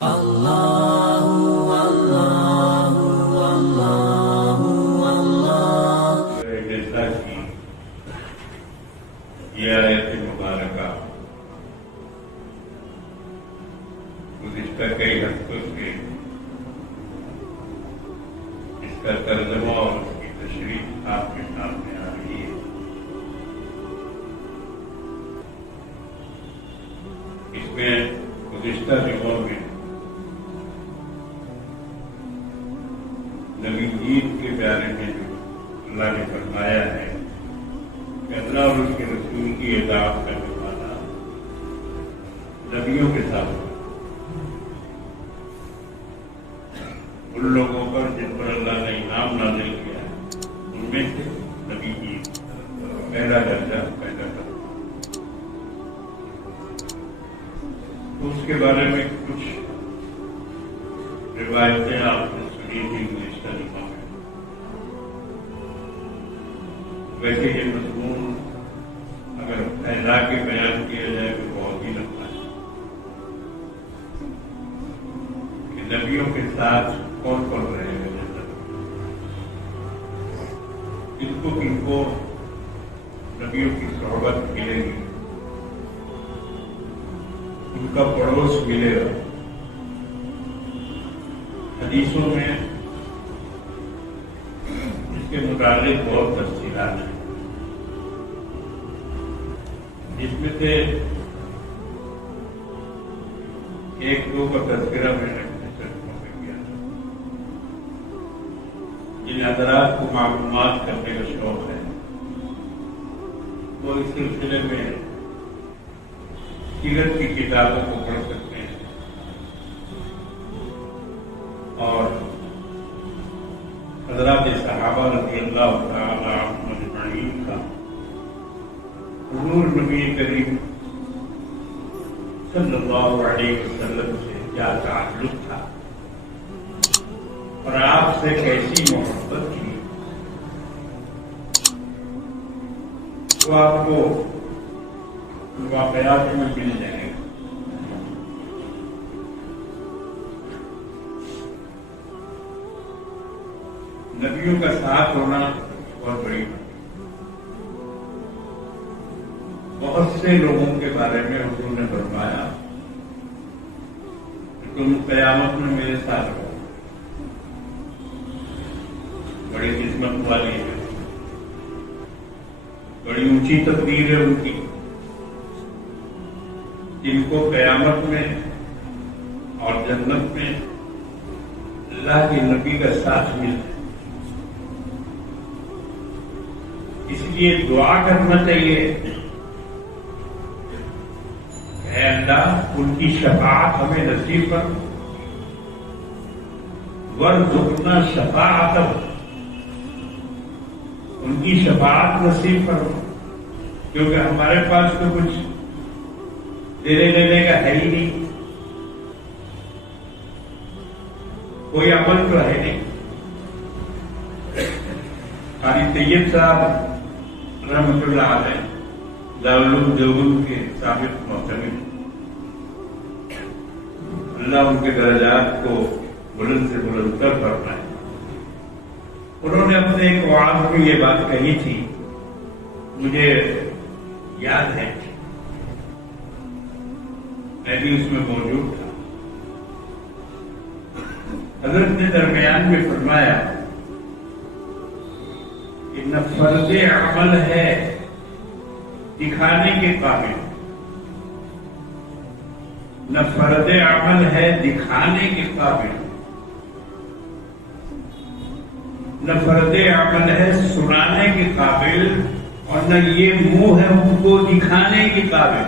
جیسا کہ یہ آیت مبارکہ گزشتہ کئی ہفتوں سے اس کا ترجمہ اور اس کی تشریح آپ کے سامنے آ رہی ہے. اس میں گزشتہ دنوں میں نبی عید کے بارے میں جو اللہ نے فرمایا ہے کہ اللہ اور اس کے رسول کی اطاعت کرنے والا نبیوں کے ساتھ ان لوگوں پر جن پر اللہ نے انعام نازل کیا ہے ان میں سے نبی عید پہلا درجہ پیدا کر. تو اس کے بارے میں کچھ روایتیں آپ نے سنی تھی گزشتہ دنوں میں. ویسے یہ مضمون اگر پھیلا کے بیان کیا جائے تو بہت ہی لگتا ہے کہ نبیوں کے ساتھ کون کون رہے گا جنت میں، کن کو نبیوں کی صحبت ملے گی، ان کا پڑوس ملے گا. حدیثوں میں اس کے متعلق بہت تفصیلات ہیں، جس میں سے ایک دو کا تذکرہ میں نے کیا. جن حضرات کو معلومات کرنے کا شوق ہے وہ اس سلسلے میں سیرت کی کتابوں کو پڑھ سکتے ہیں اور حضرات صحابہ رضی اللہ تعالی عنہم اجمعین کا حضور نبی کریم صلی اللہ علیہ وسلم سے کیا تعلق تھا اور آپ سے کیسی محبت تھی، تو آپ کو واقعات میں مل جائے گا. نبیوں کا ساتھ ہونا بہت بڑی بات. بہت سے لوگوں کے بارے میں حضور نے فرمایا کہ تم قیامت میں میرے ساتھ رہو. بڑی قسمت والی ہے، بڑی اونچی تقدیر ہے ان کی، جن کو قیامت میں اور جنت میں اللہ کے نبی کا ساتھ ملتا ہے. اس لیے دعا کرنا چاہیے کہ اے اللہ ان کی شفاعت ہمیں نصیب کر، وارزقنا شفاعتہم، ان کی شفاعت نصیب کرو، کیونکہ ہمارے پاس تو کچھ دینے لینے کا ہے ہی نہیں، کوئی عمل تو ہے نہیں. قاری طیب صاحب رحمۃ اللہ علیہ دارالعلوم دیوبند کے سابق معتمد، اللہ ان کے درجات کو بلند سے بلند کر فرمائے. انہوں نے اپنے ایک وعظ میں یہ بات کہی تھی، مجھے یاد ہے، میں بھی اس میں موجود تھا. حضرت نے درمیان میں فرمایا کہ نہ فرض عمل ہے دکھانے کے قابل، نہ فرض عمل ہے دکھانے کے قابل، نہ فرض عمل ہے سنانے کے قابل، اور نہ یہ منہ ہے ان کو دکھانے کے قابل.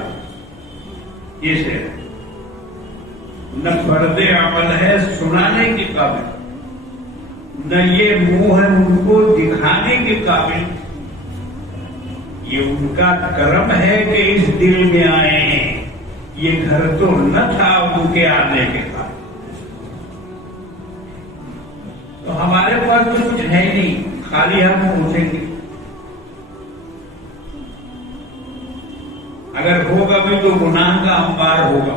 یہ سے نہ فرض عمل ہے سنانے کے قابل، نہ یہ منہ ہے ان کو دکھانے کے قابل. یہ ان کا کرم ہے کہ اس دل میں آئے ہیں، یہ گھر تو نہ تھا ان کے آنے کے قابل. تو ہمارے پاس تو کچھ ہے نہیں، خالی ہم پہنچیں گے. اگر ہوگا بھی تو گناہ کا انبار ہوگا.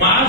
5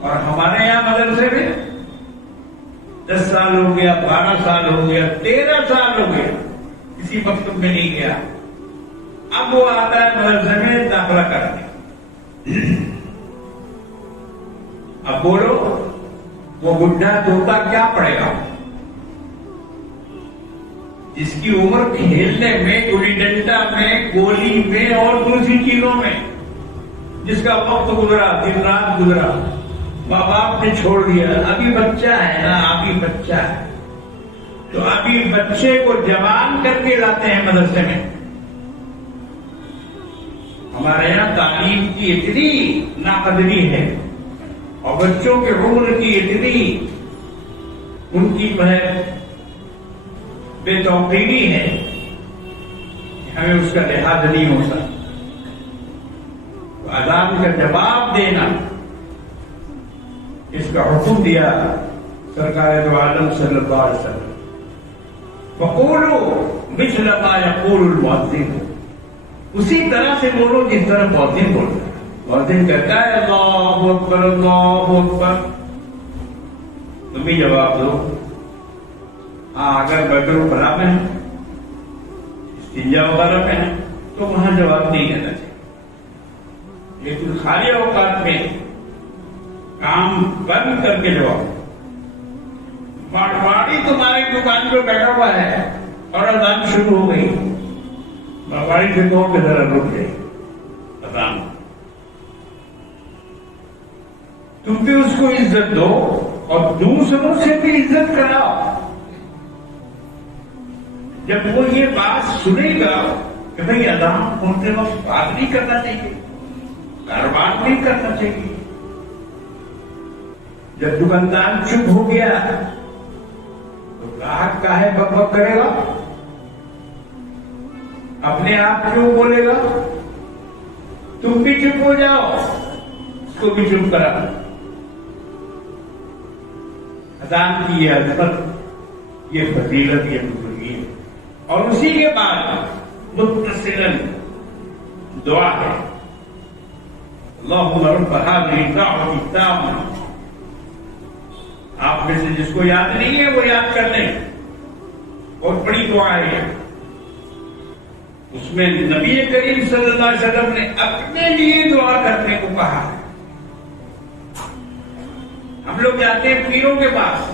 اور ہمارے یہاں مدرسے میں 10 سال ہو گیا، 12 سال ہو گیا، 13 سال ہو گیا، کسی مکتب میں نہیں گیا، اب وہ آتا ہے مدرسے میں داخلہ کرنے۔ اب بولو وہ بڈھا طوطا کیا پڑے گا؟ جس کی عمر کھیلنے میں، گلی ڈنڈا میں، گولی میں اور دوسری چیزوں میں، جس کا وقت گزرا، دن رات گزرا، ماں باپ نے چھوڑ دیا، ابھی بچہ ہے نا، ابھی بچہ ہے، تو ابھی بچے کو جوان کر کے لاتے ہیں مدرسے میں۔ ہمارے یہاں تعلیم کی اتنی ناقدری ہے اور بچوں کے عمر کی اتنی ان کی بے توقیری ہے کہ ہمیں اس کا لحاظ نہیں ہو سکتا۔ تو اذان کا جواب دینا، اس کا حکم دیا سرکار دو عالم صلی اللہ علیہ وسلم، وقولوا مثل ما یقول المؤذن، اسی طرح سے بولو جس طرح مؤذن بولتا ہے۔ مؤذن کہتا ہے اللہ اکبر اللہ اکبر، تم بھی جواب دو۔ ہاں اگر بیت الخلاء میں ہے، استنجا وغیرہ میں ہے، تو وہاں جواب نہیں دینا چاہیے، لیکن خالی اوقات میں کام بند کر کے جواب۔ مارواڑی تمہاری دکان پہ بیٹھا ہوا ہے اور اذان شروع ہو گئی، مارواڑی سے کہو کہ ذرا رک جائے اذان، تم بھی اس کو عزت دو اور دوسروں سے بھی عزت کراؤ۔ جب وہ یہ بات سنے گا کہ بھئی اذان ہوتے وقت بات نہیں کرنا چاہیے، کاروبار نہیں کرنا چاہیے، جب دکاندار چپ ہو گیا تو گاہک کاہے بک بک کرے گا، اپنے آپ کیوں بولے گا؟ تم بھی چپ ہو جاؤ، اس کو بھی چپ کرا۔ اذان کی یہ عظمت، یہ فضیلت، یہ بزرگی ہے۔ اور اسی کے بعد متصلاً دعا ہے، اللہم رب هذه الدعوة التامة۔ آپ میں سے جس کو یاد نہیں ہے وہ یاد کر لیں، بہت بڑی دعا ہے۔ اس میں نبی کریم صلی اللہ علیہ وسلم نے اپنے لیے دعا کرنے کو کہا ہے۔ ہم لوگ جاتے ہیں پیروں کے پاس،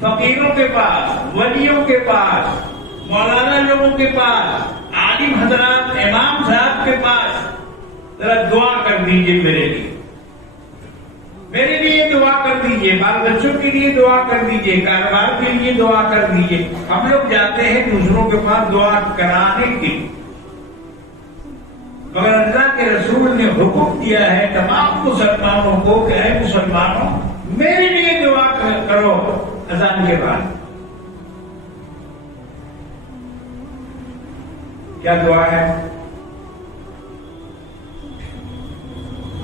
فقیروں کے پاس، ولیوں کے پاس، مولانا لوگوں کے پاس، عالم حضرات، امام صاحب کے پاس، ذرا دعا کر دیجئے میرے لیے، میرے لیے دعا کر دیجئے، بال بچوں کے لیے دعا کر دیجئے، کاروبار کے لیے دعا کر دیجئے۔ ہم لوگ جاتے ہیں دوسروں کے پاس دعا کرانے کے، مگر اللہ کے رسول نے حکم دیا ہے تمام مسلمانوں کو کہ اے مسلمانوں میرے لیے دعا کرو اذان کے بعد۔ کیا دعا ہے؟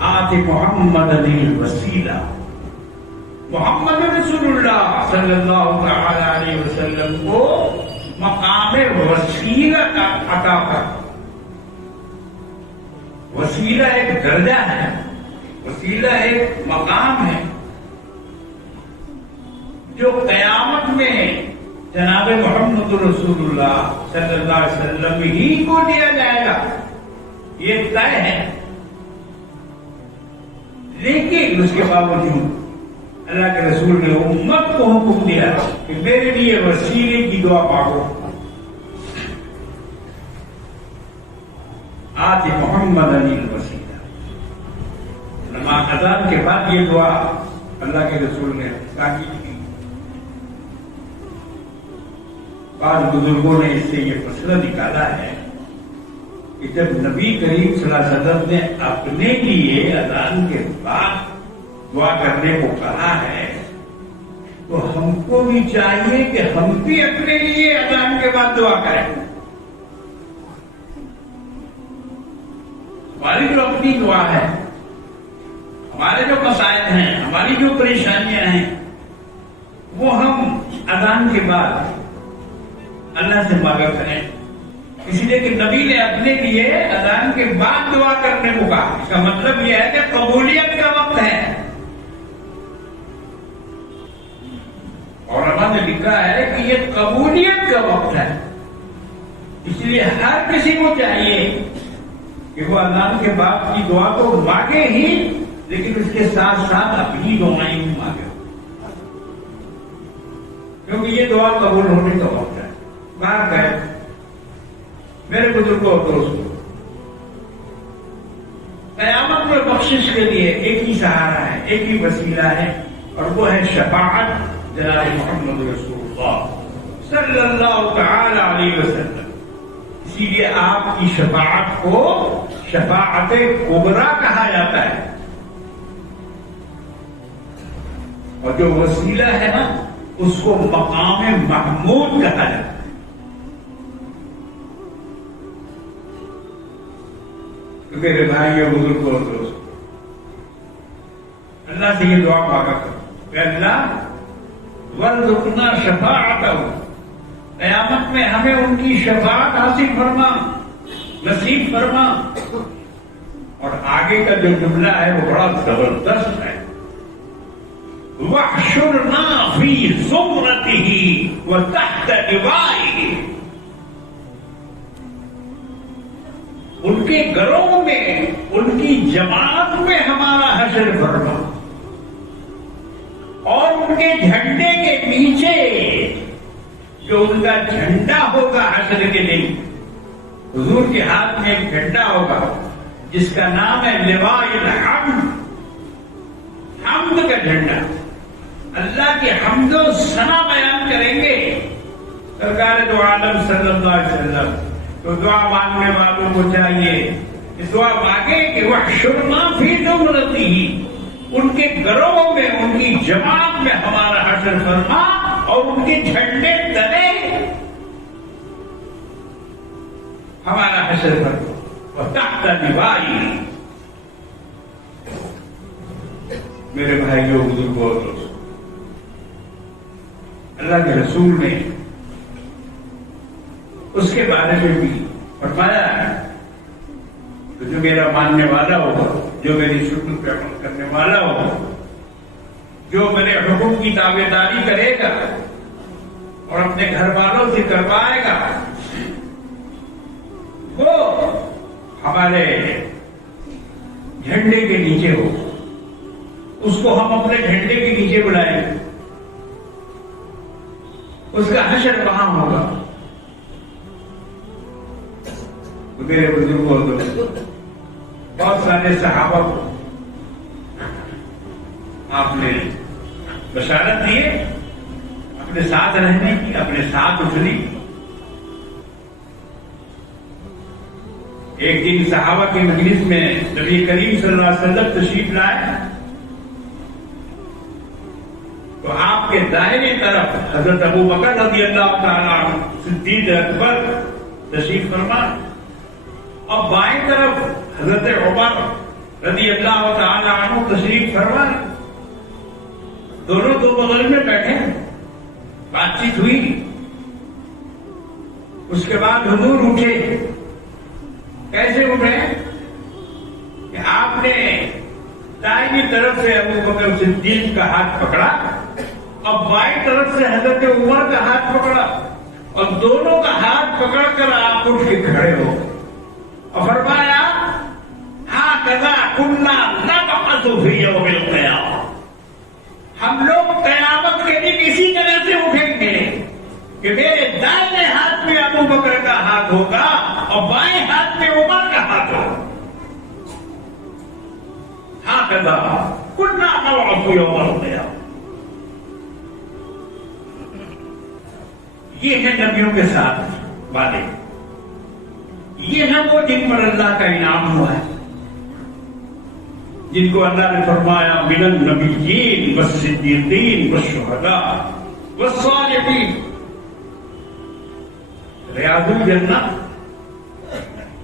آت محمد الوسیلہ، محمد رسول اللہ صلی اللہ تعالی علیہ وسلم کو مقام وسیلہ کا عطا کر۔ وسیلہ ایک درجہ ہے، وسیلہ ایک مقام ہے جو قیامت میں جناب محمد رسول اللہ صلی اللہ علیہ وسلم ہی کو دیا جائے گا، یہ طے ہے۔ لیکن اس کے باوجود اللہ کے رسول نے امت کو حکم دیا کہ میرے لیے وسیلے کی دعا مانگو۔ آج محمد علی الوسیلہ، نماز اذان کے بعد یہ دعا اللہ کے رسول نے تاکید کی۔ بعض بزرگوں نے اس سے یہ فیصلہ نکالا ہے کہ جب نبی کریم صلی اللہ علیہ وسلم نے اپنے لیے اذان کے بعد دعا کرنے کو کہا ہے تو ہم کو بھی چاہیے کہ ہم بھی اپنے لیے اذان کے بعد دعا کریں۔ ہماری جو اپنی دعا ہے، ہمارے جو مسائل ہیں، ہماری جو پریشانیاں ہیں، وہ ہم اذان کے بعد اللہ سے مانگا کریں، اس لیے کہ نبی نے اپنے لیے اذان کے بعد دعا کرنے کو کہا۔ اس کا مطلب یہ ہے کہ قبولیت کا وقت ہے، علماء نے لکھا ہے کہ یہ قبولیت کا وقت ہے، اس لیے ہر کسی کو چاہیے کہ وہ اللہ کے باپ کی دعا کو مانگے ہی، لیکن اس کے ساتھ ساتھ اپنی دعائیں بھی مانگے، کیونکہ یہ دعا قبول ہونے کا وقت ہے۔ باہر گئے میرے بزرگوں اور دوستوں، قیامت میں بخشش کے لیے ایک ہی سہارا ہے، ایک ہی وسیلہ ہے، اور وہ ہے شفاعت جناب محمد رسول اللہ صلی اللہ تعالی علیہ وسلم۔ اسی لیے آپ کی شفاعت کو شفاعت کبریٰ کہا جاتا ہے، اور جو وسیلہ ہے نا اس کو مقام محمود کہا جاتا ہے۔ تو میرے بھائیوں بزرگوں اور دوستوں، اللہ سے یہ دعا مانگا کرو کہ اللہ وارزقنا شفاعتہ، قیامت میں ہمیں ان کی شفاعت حاصل فرما، نصیب فرما۔ اور آگے کا جو جملہ ہے وہ بڑا زبردست ہے، وَاحْشُرْنَا فِي زُمْرَتِهِ وَتَحْتَ لِوَائِهِ، ان کے گروہ میں، ان کی جماعت میں ہمارا حشر فرما، اور ان کے جھنڈے کے نیچے جو ان کا جھنڈا ہوگا حشر کے دن، حضور کے ہاتھ میں ایک جھنڈا ہوگا جس کا نام ہے لواء الحمد، حمد کا جھنڈا، اللہ کے حمد و ثنا بیان کریں گے سرکار دو عالم صلی اللہ علیہ وسلم۔ تو دعا مانگنے والوں کو چاہیے اس دعا مانگے کہ وَاحْشُرْنَا فِي زُمْرَتِهِ، ان کے گروہ میں، ان کی جماعت میں ہمارا حشر فرما، اور ان کے جھنڈے تلے ہمارا حشر فرما، وَتَحْتَ لِوَائِهِ۔ میرے بھائیوں بزرگوں اور دوستوں، اللہ کے رسول نے اس کے بارے میں بھی فرمایا ہے کہ جو میرا ماننے والا ہوگا، جو میری سنت پہ عمل کرنے والا ہوگا، جو میرے حکم کی تابعداری کرے گا اور اپنے گھر والوں سے کروائے گا، وہ ہمارے جھنڈے کے نیچے ہوگا، اس کو ہم اپنے جھنڈے کے نیچے بلائیں گے، اس کا حشر وہاں ہوگا۔ میرے بزرگوں بہت سارے صحابہ کو آپ نے بشارت دیے اپنے ساتھ رہنے کی، اپنے ساتھ اٹھنے کی۔ ایک دن صحابہ کی مجلس میں نبی کریم صلی اللہ علیہ وسلم تشریف لائے، تو آپ کے دائیں طرف حضرت ابو بکر رضی اللہ تعالیٰ عنہ صدیق اکبر تشریف فرما، اب بائیں طرف حضرت عمر رضی اللہ تعالی عنہ تشریف فرما، دونوں دو بغل میں بیٹھے، بات چیت ہوئی۔ اس کے بعد حضور اٹھے، کیسے اٹھے کہ آپ نے دائیں طرف سے ابو بکر صدیق کا ہاتھ پکڑا، اب بائیں طرف سے حضرت عمر کا ہاتھ پکڑا، اور دونوں کا ہاتھ پکڑ کر آپ اٹھ کے کھڑے ہو اور فرمایا ہاکذا کنا نبعث فی یوم القیامہ، ہم لوگ قیامت کے دن اسی طرح سے اٹھیں گے کہ میرے دائیں ہاتھ میں ابو بکر کا ہاتھ ہوگا اور بائیں ہاتھ میں عمر کا ہاتھ ہوگا۔ ہاکذا کنا نبعث یوم القیامہ، یہ ہے نبیوں کے ساتھ وعدے، یہ ہے وہ جن پر اللہ کا انعام ہوا ہے، جن کو اللہ نے فرمایا من النبیین والصدیقین والشہداء والصالحین، ریاض الجنہ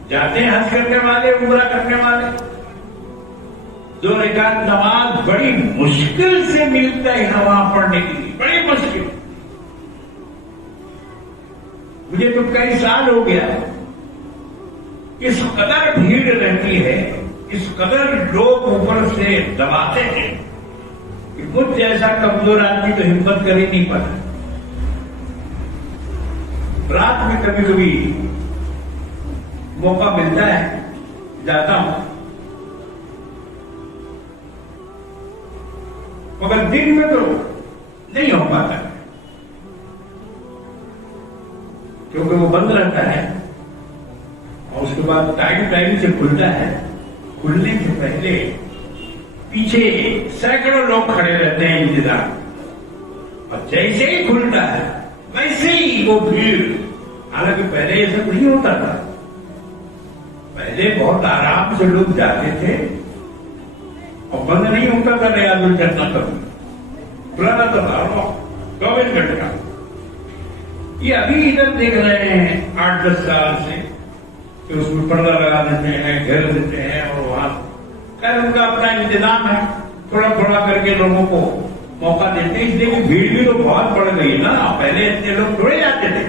جاتے ہیں حج کرنے والے، عمرہ کرنے والے، 2 رکعت نماز بڑی مشکل سے ملتا ہے وہاں پڑھنے کے لیے، بڑی مشکل۔ مجھے تو کئی سال ہو گیا، اس قدر بھیڑ رہتی ہے، اس قدر لوگ اوپر سے دباتے ہیں کہ مجھ جیسا کمزور آدمی تو ہمت کر ہی نہیں پاتا. رات میں کبھی کبھی موقع ملتا ہے جاتا ہوں، مگر دن میں تو نہیں ہو پاتا کیونکہ وہ بند رہتا ہے اور اس کے بعد ٹائم سے کھلتا ہے. کھلنے سے پہلے پیچھے سینکڑوں لوگ کھڑے رہتے ہیں انتظار، اور جیسے ہی کھلتا ہے ویسے ہی وہ بھیڑ. حالانکہ پہلے یہ سب نہیں ہوتا تھا، پہلے بہت آرام سے لوگ جاتے تھے اور بند نہیں ہوتا تھا. ریاض الجنہ کبھی کھلا رہتا تھا 24 گھنٹہ. یہ ابھی ادھر دیکھ رہے ہیں 8-10 سال سے کہ اس میں پردہ لگا دیتے ہیں، گھیر دیتے ہیں، اور وہاں خیر ان کا اپنا انتظام ہے، تھوڑا تھوڑا کر کے لوگوں کو موقع دیتے ہیں. اس لیے کہ بھیڑ بھی تو بہت بڑھ گئی نا. پہلے اتنے لوگ تھوڑے جاتے تھے،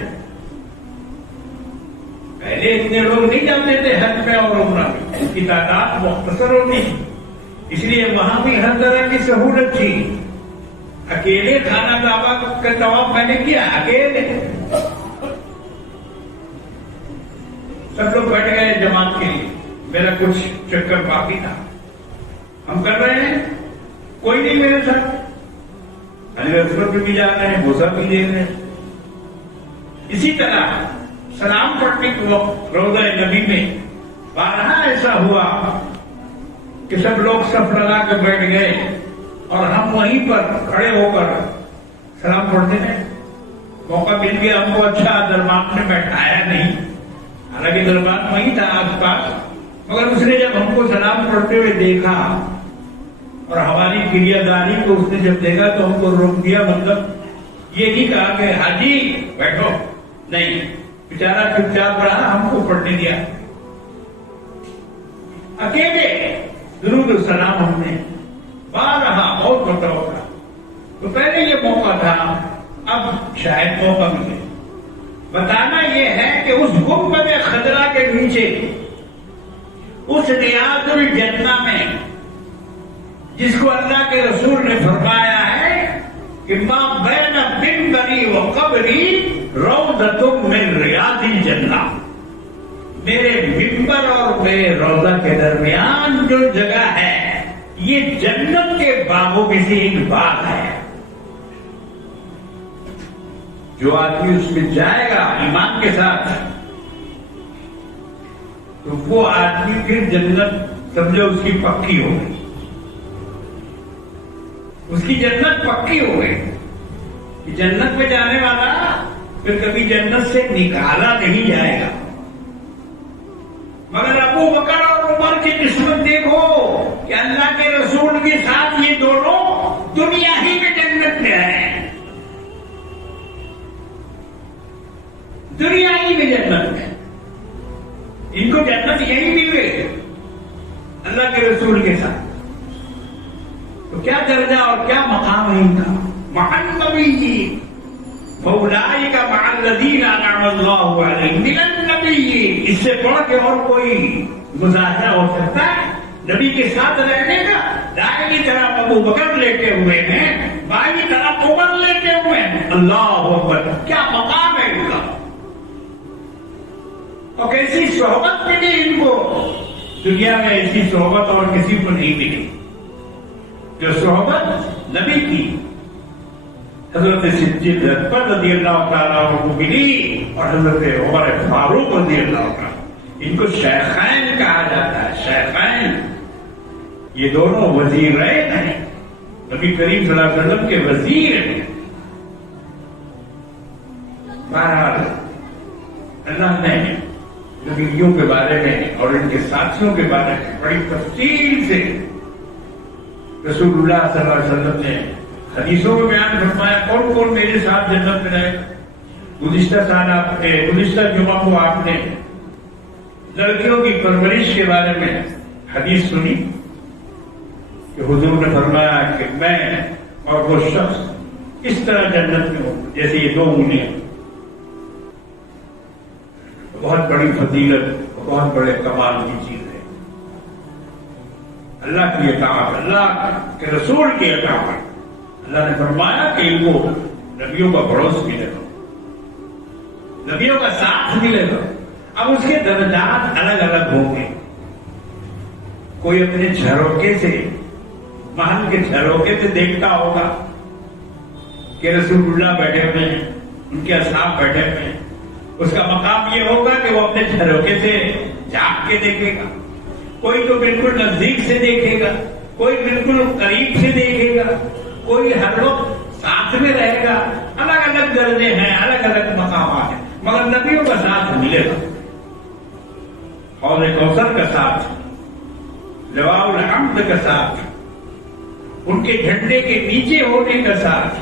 پہلے اتنے لوگ نہیں جاتے تھے حج میں اور عمرہ میں، اس کی تعداد مختصر ہوتی تھی. اس لیے وہاں بھی ہر طرح کی سہولت تھی. اکیلے خانہ کعبہ کا طواف میں نے کیا، اکیلے سب لوگ بیٹھ گئے جماعت کے لیے. میرا کچھ چکر باقی تھا، ہم کر رہے ہیں، کوئی نہیں میرے ساتھ. حضرت بھی جا رہے ہیں، بوسہ بھی دے رہے ہیں. اسی طرح سلام پڑھنے کے وقت روضہ نبی میں بارہا ایسا ہوا کہ سب لوگ صف لگا کے بیٹھ گئے اور ہم وہیں پر کھڑے ہو کر سلام پڑھتے تھے. موقع مل گیا ہم کو. اچھا دربان میں بیٹھایا نہیں، حالانکہ دربان وہیں تھا آس پاس، مگر اس نے جب ہم کو سلام پڑھتے ہوئے دیکھا اور ہماری کریا داری کو اس نے جب دیکھا تو ہم کو روک دیا. مطلب یہ نہیں کہا کہ حاجی بیٹھو، نہیں، بیچارہ چپ چاپ رہا، ہم کو پڑھنے دیا. اکیلے درود السلام ہم نے بارہا بہت مرتبہ تھا. تو پہلے یہ موقع تھا، اب شاید موقع ملے. بتانا یہ ہے کہ اس گنبد خضرا کے نیچے اس ریاض الجنہ میں جس کو اللہ کے رسول نے فرمایا ہے کہ ما بین منبری و قبری روضۃ من ریاض الجنہ، میرے منبر اور میرے روضہ کے درمیان جو جگہ ہے یہ جنت کے باغوں میں سے ایک باغ ہے. جو آدمی اس میں جائے گا ایمان کے ساتھ تو وہ آدمی پھر جنت سمجھو اس کی پکی ہو گئی، اس کی جنت پکی ہو گئی. جنت میں جانے والا پھر کبھی جنت سے نکالا نہیں جائے گا. مگر ابو بکر اور عمر کی قسمت دیکھو کہ اللہ کے رسول کے ساتھ یہ دونوں دنیا ہی میں جنت میں ہیں، دنیا ہی میں جنت میں. ان کو جنت یہی مل گئی اللہ کے رسول کے ساتھ. تو کیا درجہ اور کیا مقام ہے ان کا. مع النبیین فاولئک مع الذین انعم اللہ علیہم من النبیین. اس سے بڑھ کے اور کوئی مظاہرہ ہو سکتا ہے نبی کے ساتھ رہنے کا؟ دائیں کی طرف ابو بکر لیٹے ہوئے ہیں، بائیں کی طرف عمر لیٹے ہوئے ہیں. اللہ اکبر، کیا مقام ہے ان کا، اور کیسی صحبت ملی ان کو. دنیا میں ایسی صحبت اور کسی کو نہیں ملی جو صحبت نبی کی حضرت صدیق اکبر رضی اللہ تعالیٰ عنہ کو ملی اور حضرت عمر فاروق رضی اللہ تعالیٰ. ان کو شیخین کہا جاتا ہے، شیخین. یہ دونوں وزیرین ہیں، نبی کریم صلی اللہ علیہ وسلم کے وزیر ہیں. بہرحال اللہ نے نبیوں کے بارے میں اور ان کے ساتھیوں کے بارے میں بڑی تفصیل سے رسول اللہ صلی اللہ علیہ وسلم نے حدیثوں میں بیان فرمایا کون کون میرے ساتھ جنت میں رہے. گزشتہ جمعہ کو آپ نے لڑکیوں کی پرورش کے بارے میں حدیث سنی کہ حضور نے فرمایا کہ میں اور وہ شخص اس طرح جنت میں ہوں جیسے یہ دو انگلیاں. بہت بڑی فضیلت، بہت بڑے کمال کی چیز ہے. اللہ کی اطاعت، اللہ کے رسول کی اطاعت. اللہ نے فرمایا کہ ان کو نبیوں کا پڑوس ملے گا، نبیوں کا ساتھ ملے گا۔ اب اس کے درجات الگ الگ ہوں گے۔ کوئی اپنے جھروکے سے، محل کے جھروکے سے دیکھتا ہوگا کہ رسول اللہ بیٹھے ہوئے ہیں، ان کے اصحاب بیٹھے ہوئے ہیں، اس کا مقام یہ ہوگا کہ وہ اپنے جھروکے سے جھانک کے دیکھے گا۔ کوئی تو بالکل نزدیک سے دیکھے گا، کوئی بالکل قریب سے دیکھے گا، کوئی ہر وقت ساتھ میں رہے گا۔ الگ الگ درجے ہیں، الگ الگ مقامات ہیں، مگر نبیوں کا ساتھ ملے گا۔ حوض کوثر کا ساتھ، لواء الحمد کا ساتھ، ان کے جھنڈے کے نیچے ہونے کا ساتھ،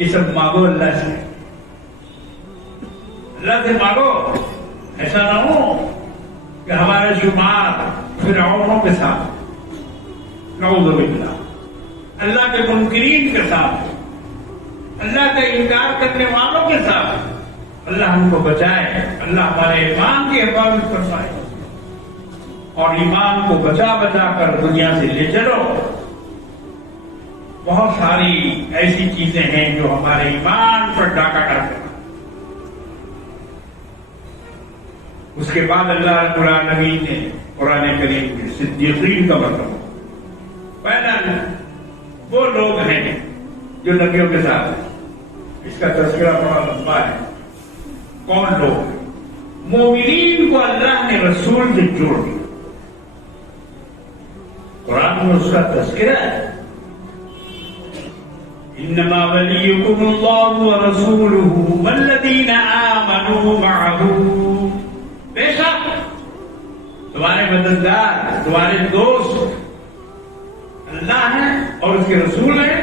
یہ سب مانگو اللہ سے، اللہ سے مانگو۔ ایسا نہ ہو کہ ہمارے شمار فرعونوں کے ساتھ، نعوذ باللہ، اللہ کے منکرین کے ساتھ، اللہ کا انکار کرنے والوں کے ساتھ۔ اللہ ہم کو بچائے، اللہ ہمارے ایمان کی حفاظت فرمائے، اور ایمان کو بچا بچا کر دنیا سے لے چلو۔ بہت ساری ایسی چیزیں ہیں جو ہمارے ایمان پر ڈاکہ ڈالتے ہیں۔ اس کے بعد اللہ رب العالمین نے قرآن کریم میں صدیقین کا مرتبہ، پہلا وہ لوگ ہیں جو نبیوں کے ساتھ ہیں۔ اس کا تذکرہ بڑا لمبا ہے۔ کون لوگ؟ مومنین کو اللہ نے رسول سے جوڑ دیا، قرآن میں اس کا تذکرہ ہے۔ انما ولیکم اللہ ورسولہ والذین آمنوا معہ، بے شک تمہارے مددگار، تمہارے دوست اللہ ہیں اور اس کے رسول ہیں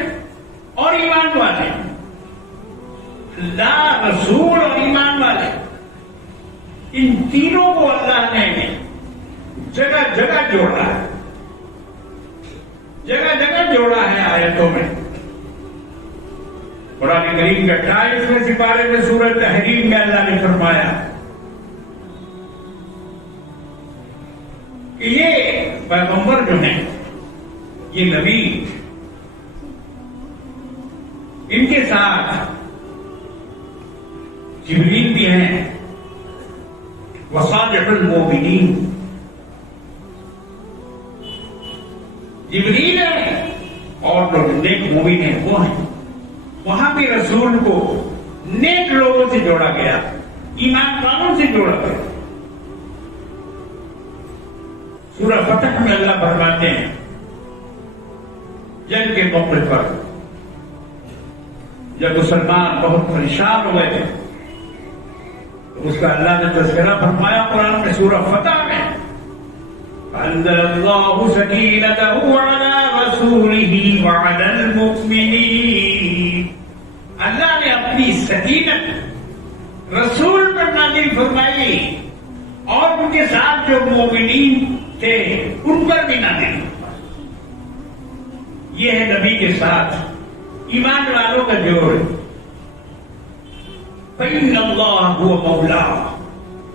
اور ایمان والے۔ اللہ، رسول اور ایمان والے، ان تینوں کو اللہ نے جگہ جگہ جوڑا ہے، جگہ جگہ جوڑا ہے آیتوں میں۔ قرآن کریم کے 28ویں سپارے میں سورۃ تحریم میں اللہ نے فرمایا کہ یہ پیغمبر جو ہیں، یہ نبی، ان کے ساتھ جبریل بھی ہیں، وصالح المومنین، جبریل ہے، اور جو نیک مومن ہیں وہ ہیں۔ وہاں بھی رسول کو نیک لوگوں سے جوڑا گیا، ایمان والوں سے جوڑا گیا۔ سورہ فتح میں اللہ فرماتے ہیں جنگ کے موقع پر جب مسلمان بہت پریشان ہو گئے تھے تو اس کا اللہ نے تذکرہ فرمایا قرآن میں سورہ فتح میں، انزل اللہ سکینتہ علی رسولہ وعلی المؤمنین، اللہ نے اپنی سکینت رسول پر نازل فرمائی اور ان کے ساتھ جو مومنین تھے ان پر بھی نازل فرمائی۔ یہ ہے نبی کے ساتھ ایمان والوں کا جوڑ۔ فإن اللہ هو مولاہ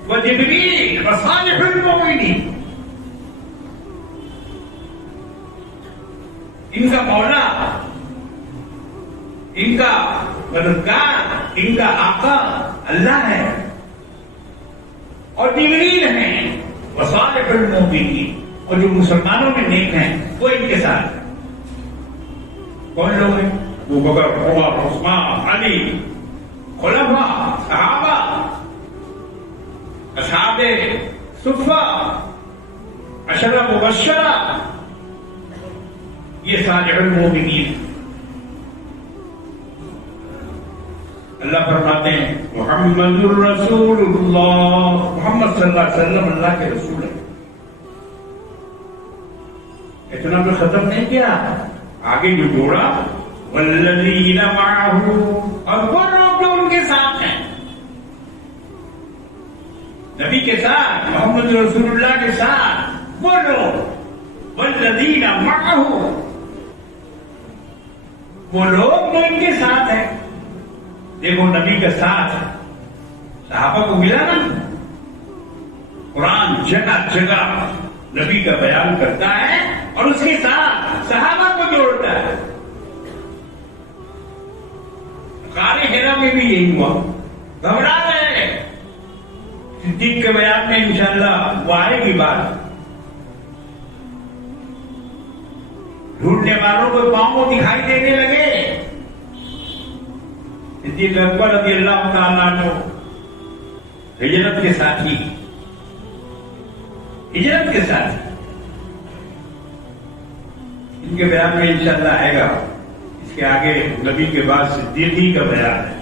وجبریل وصالح المؤمنین، ان کا مولا، ان کا مددگار، ان کا آقا اللہ ہے، اور جبریل ہیں، وصالح المؤمنین، اور جو مسلمانوں میں نیک ہیں وہ ان کے ساتھ ہیں۔ کون لوگ ہیں؟ ابو بکر، عمر، عثمان، علی، خلفاء، صحابہ، اصحاب صفہ، عشرہ مبشرہ، یہ صالح المؤمنین۔ اللہ فرماتے ہیں محمد الرسول اللہ، محمد صلی اللہ علیہ وسلم اللہ کے رسول ہیں۔ اتنا میں ختم نہیں کیا، آگے جو جوڑا والذین معہ، اور وہ لوگ جو ان کے ساتھ ہیں، نبی کے ساتھ، محمد رسول اللہ کے ساتھ وہ لوگ، والذین معہ، وہ لوگ جو ان کے ساتھ ہیں۔ دیکھو نبی کا ساتھ صحابہ کو ملا نا، قرآن جگہ جگہ نبی کا بیان کرتا ہے اور اس کے ساتھ صحابہ کو جوڑتا ہے۔ غار حرا میں بھی یہی ہوا، گھبرا گئے. صدیق کے بیان میں انشاءاللہ وہ آئے گی بات. ڈھونڈنے والوں کو پاؤں دکھائی دینے لگے. صدیق اکبر رضی اللہ تعالیٰ عنہ ہجرت کے ساتھی، ہجرت کے ساتھی، ان کے بیان میں انشاءاللہ آئے گا. اس کے آگے نبی کے بعد صدیقی کا بیان ہے.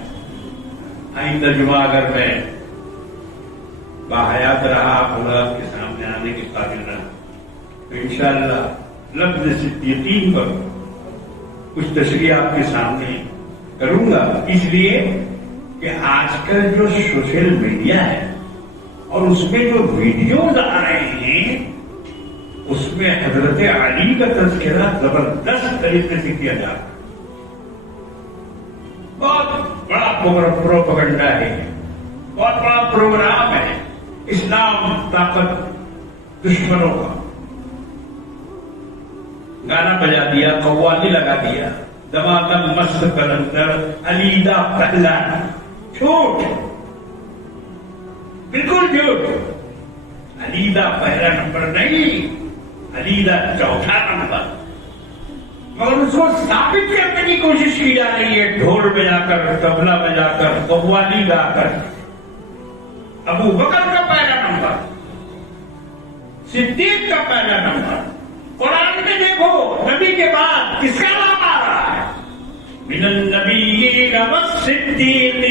آئندہ جمعہ اگر میں باحیات رہا، اولاد کے سامنے آنے کے قابل رہا، تو انشاءاللہ لفظ صدیقین پر کچھ تشریح آپ کے سامنے کروں گا. اس لیے کہ آج کل جو سوشل میڈیا ہے اور اس میں جو ویڈیوز آ رہے ہیں، اس میں حضرت علی کا تذکرہ زبردست طریقے سے کیا جا رہا ہے. بہت بڑا پروپیگنڈا ہے، بہت بڑا پروگرام ہے اسلام طاقت دشمنوں کا. گانا بجا دیا، قوالی لگا دیا، دمادم مست کلندر علیدہ پہلا. جھوٹ، بالکل جھوٹ. علیدہ پہلا نمبر نہیں، علیدہ چوتھا نمبر. مگر اس کو ثابت کرنے کی کوشش کی جا رہی ہے، ڈھول بجا کر، طبلہ بجا کر، قوالی گا کر. ابو بکر کا پہلا نمبر، صدیق کا پہلا نمبر. قرآن میں دیکھو نبی کے بعد کس کا نام آ رہا ہے؟ من النبیین والصدیقین،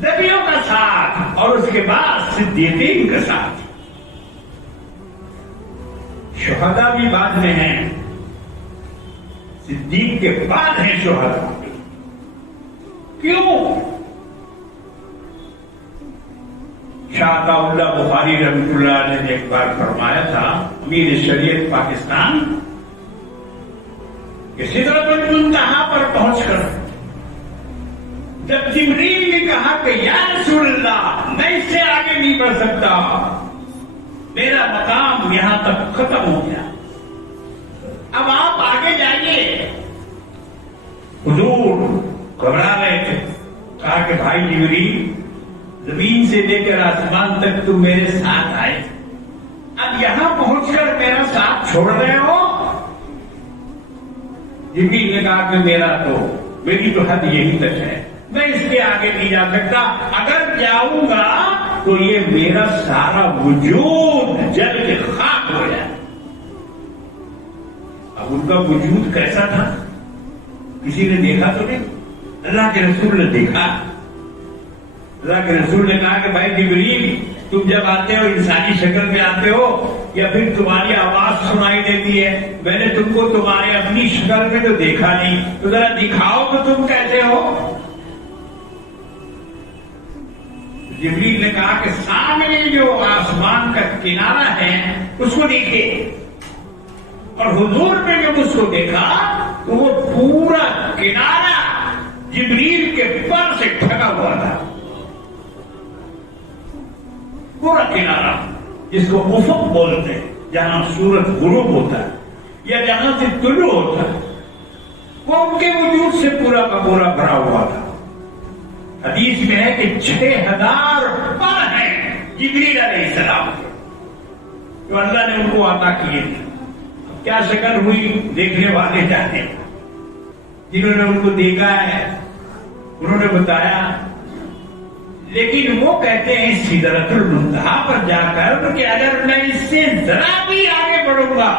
نبیوں کا ساتھ اور اس کے بعد صدیقین کا ساتھ. شہداء بھی بعد میں ہیں، صدیق کے بعد ہیں شہداء. کیوں؟ شاہ عطا اللہ بخاری رحمۃ اللہ علیہ نے ایک بار فرمایا تھا، امیر شریعت پاکستان، کہ سدرۃ المنتہا پر پہنچ کر جب جبریل نے کہا کہ یا رسول اللہ میں اس سے آگے نہیں بڑھ سکتا، میرا مقام یہاں تک ختم ہو گیا، اب آپ آگے جائیے. حضور گھبرا رہے تھے. کہا کہ بھائی جبریل، زمین سے لے کر آسمان تک تم میرے ساتھ آئے، اب یہاں پہنچ کر میرا ساتھ چھوڑ رہے ہو؟ جبریل نے کہا کہ میری تو حد یہی تک ہے، میں اس کے آگے نہیں جا سکتا. اگر جاؤں گا تو یہ میرا سارا وجود جل کے خاک ہو جائے. اب ان کا وجود کیسا تھا کسی نے دیکھا تو نہیں؟ اللہ کے رسول نے دیکھا. اللہ کے رسول نے کہا کہ بھائی جبریل، تم جب آتے ہو انسانی شکل میں آتے ہو یا پھر تمہاری آواز سنائی دیتی ہے، میں نے تم کو تمہارے اپنی شکل میں تو دیکھا نہیں، تو ذرا دکھاؤ کہ تم کیسے ہو. جبریل نے کہا کہ سامنے جو آسمان کا کنارہ ہے اس کو دیکھیے. اور حضور نے جب اس کو دیکھا تو وہ پورا کنارہ جبریل کے پر سے ڈھکا ہوا تھا. پورا کنارہ جس کو افق بولتے ہیں، جہاں سورج غروب ہوتا ہے یا جہاں سے طلوع ہوتا ہے، وہ ان کے وجود سے پورا کا پورا بھرا ہوا تھا. حدیث میں ہے کہ 6000 پر ہیں جبریل علیہ السلام جو اللہ نے ان کو عطا کیے تھے. کیا شکل ہوئی دیکھنے والے جانے، جنہوں نے ان کو دیکھا ہے انہوں نے بتایا. لیکن وہ کہتے ہیں سدرۃ المنتہا پر جا کر کہ اگر میں اس سے ذرا بھی آگے بڑھوں گا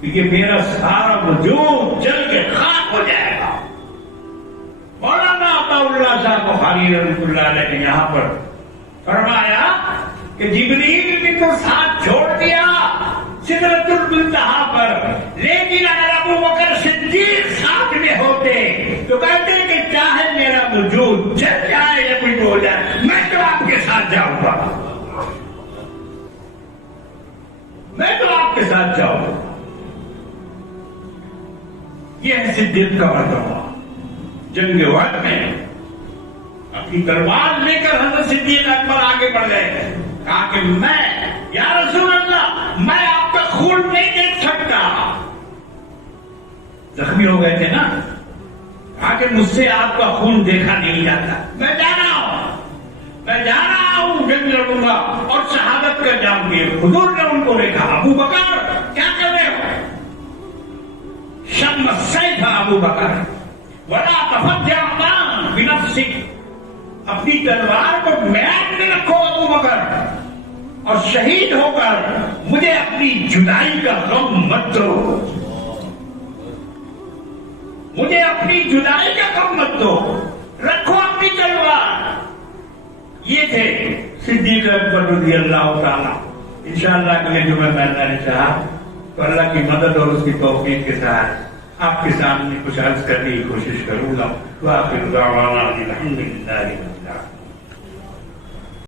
کیونکہ میرا سارا وجود جل کے خاک ہو جائے گا. مولانا عطا اللہ صاحب بخاری رحمۃ اللہ علیہ نے یہاں پر فرمایا کہ جبریل نے تو ساتھ چھوڑ دیا سدرۃ المنتہا پر، لیکن اگر ابو بکر صدیق ساتھ میں ہوتے تو کہتے کہ چاہے میرا وجود جل جائے یا کچھ ہو جائے، میں تو آپ کے ساتھ جاؤں گا، میں تو آپ کے ساتھ جاؤں گا. یہ ہے صدیق کا مرتبہ. جنگ وقت میں اپنی تلوار لے کر حضرت صدیق اکبر آگے بڑھ گئے. کہا کہ میں یا رسول اللہ میں آپ کا خون نہیں دیکھ سکتا. زخمی ہو گئے تھے نا. کہا کہا کہ مجھ سے آپ کا خون دیکھا نہیں جاتا، میں جا رہا ہوں جنگ لڑوں گا اور شہادت کا جام دیے۔ حضور نے ان کو دیکھا، ابو بکر کیا کر رہے ہو؟ شم السیف ابو بکر ولا تفجع بنفسک، اپنی تلوار کو میدان میں رکھو ابو بکر، اور شہید ہو کر مجھے اپنی جدائی کا غم مت دو، مجھے اپنی جدائی کا غم مت دو، رکھو اپنی تلوار۔ یہ تھے صدیق اکبر رضی اللہ تعالیٰ۔ انشاءاللہ اگلے جمعے میں اللہ نے چاہا تو اللہ کی مدد اور اس کی توفیق کے ساتھ آپ کے سامنے کچھ عرض کرنے کی کوشش کروں گا۔ وآخر دعوانا الحمدللہ۔